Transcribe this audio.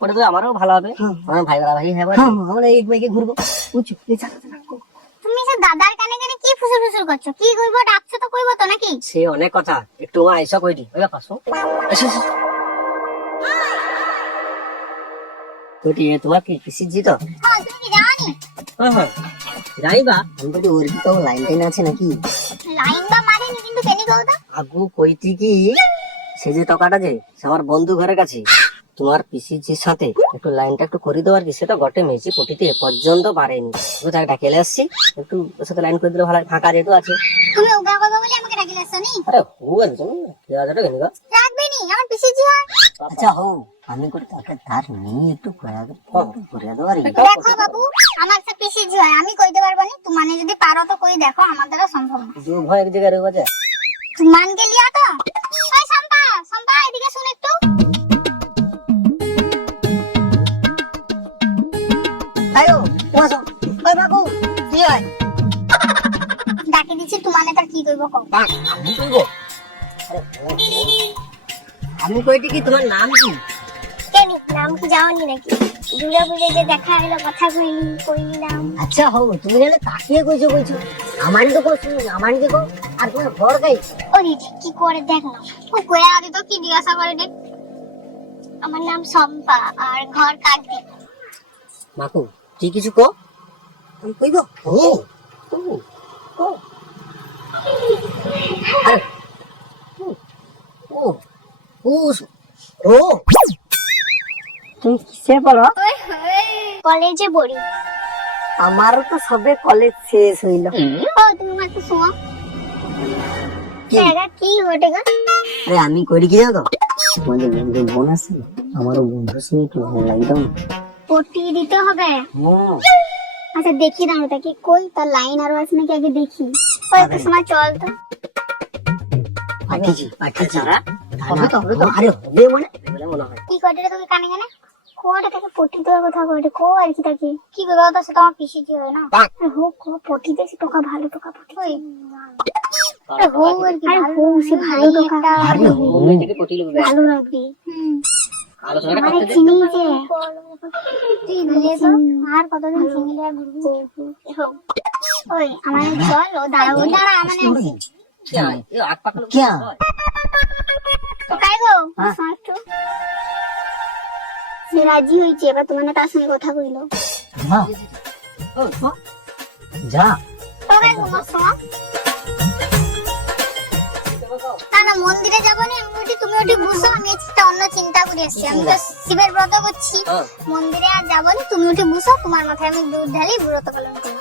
করে দিলে আমারও ভালো হবে। আমার ভাই ভাই হ্যাঁ আমরা এই বাইকে ঘুরবো। বুঝছো? তুমি সে দাদার কানে কানে কি ফুসুর ফুসুর করছো? কি কইবো? ডাকছো তো কইবো তো নাকি? সে অনেক কথা, একটু আইসা কই দি। ওই পাশো এসো এসো। কোটি তোমার কি পিসিজি তো? হ্যাঁ, তুমি কি জানি? হ্যাঁ যাইবা আমি বলি ওর কি তো লাইন টাইন আছে নাকি? লাইন বা মারেনি কিন্তু কেনি কও তো? আগু কইতি কি সে যে টাকাটা যে সে আমার বন্ধু ঘরের কাছে তোমার পিসিজির সাথে একটু লাইনটা একটু করে দেওয়ার কি, সেটা ঘটে মেয়েছি কোটিতে এ পর্যন্ত পারেনি। তো তাকে ডাকেলে আসছি, একটু ওর সাথে লাইন করে দিলে ভালো হয়, ফাঁকা যেহেতু আছে। তুমি উগা কইবো বলে আমাকে ডাকিলে আসছো নি? আরে হু একজন হাজারটা কেন গো? রাখবে নি, আমার পিসিজি হয়। আচ্ছা হো আমি করে তাকে তার নিয়ে একটু করে দেওয়ার। দেখো বাবু, আমার সে পিসিজি হয়, আমি কইতে পারবো নি। তুমি যদি পারো তো কই দেখো, আমার দ্বারা সম্ভব না। দু ভয় এক জায়গায় রয়ে যায়। তুমি মানকে লিয়া তো? ওই সম্পা, সম্পা এদিকে শুন একটু। আয়ো বসো। ওই বাবু কি হয়? ডাকি দিচ্ছি, তোমার তার কি কইবো কও? আমি কইবো? আমি কইটি কি তোমার নাম কি? কেনি নাম কি জানি নাকি? দূরে দূরে যে দেখা হলো, কথা কইলাম। আচ্ছা হো তুমি নালে তাকিয়ে কইছো আমারই তো কইছো, আমারই দেখো। আর তোমার ঘর গাই ও দিদি কি করে দেখ না, ও কইয়া আদি তো কি জিজ্ঞাসা করে দেখ। আমার নাম সম্পা আর ঘর কাকদি। মাকু তুই কিছু কো, আমি কইবো। ও ও ও আরে ও ও ও তুমি কিসে পড়ো? কলেজে পড়ি। আমারও তো সবে কলেজ শেষ হইল। ও তুমি মাকে শোনো এরা কি হটে গো? আরে আমি করি কি জানো তো, তোমাদের বন্ধু বোন আছে, আমারও বন্ধু সঙ্গে একটু ভালো লাগে তো। পটি দিতে হবে। হুম আচ্ছা দেখি না ওটা কি কই, তার লাইন আরো আছে নাকি আগে দেখি। ওই একটু সময় চল তো। পাঠিয়েছি হবে তো আরে হবে মনে মনে হয়। কি করে তোকে কানে কানে কোয়াটা থেকে পটি দেওয়ার কথা কইতে কো আর কি তাকে কি করবে তো সেটা আমার পিসি কি হয় না। আরে হোক কো পটি দেছি টাকা ভালো টাকা পটি ওই আরে হোক আর কি ভালো সে ভালো টাকা আরে মনে থেকে পটি লাগবে ভালো লাগবে। আলোচনা আরে করতে দে। চিনি যে তুই দিলে তো আর কতদিন চিনি আর ঘুরবো। ওই আমার চল ও দাঁড়াবো দাঁড়া মানে क्या ये आग पकड़ क्या কাই গো একটু সে রাজি হইছে, এবার তোমার তার সঙ্গে কথা কইলো। हाँ जा তবে তোমার সব না না মন্দিরে যাবো না, তুমি ওটি বুঝো, আমি একটা অন্য চিন্তা করে আসছি। আমি তো শিবের ব্রত করছি, মন্দিরে আর যাবো না, তুমি ওটি বুঝো, তোমার মাথায় আমি দুধ ঢালি ব্রত পালন করবো।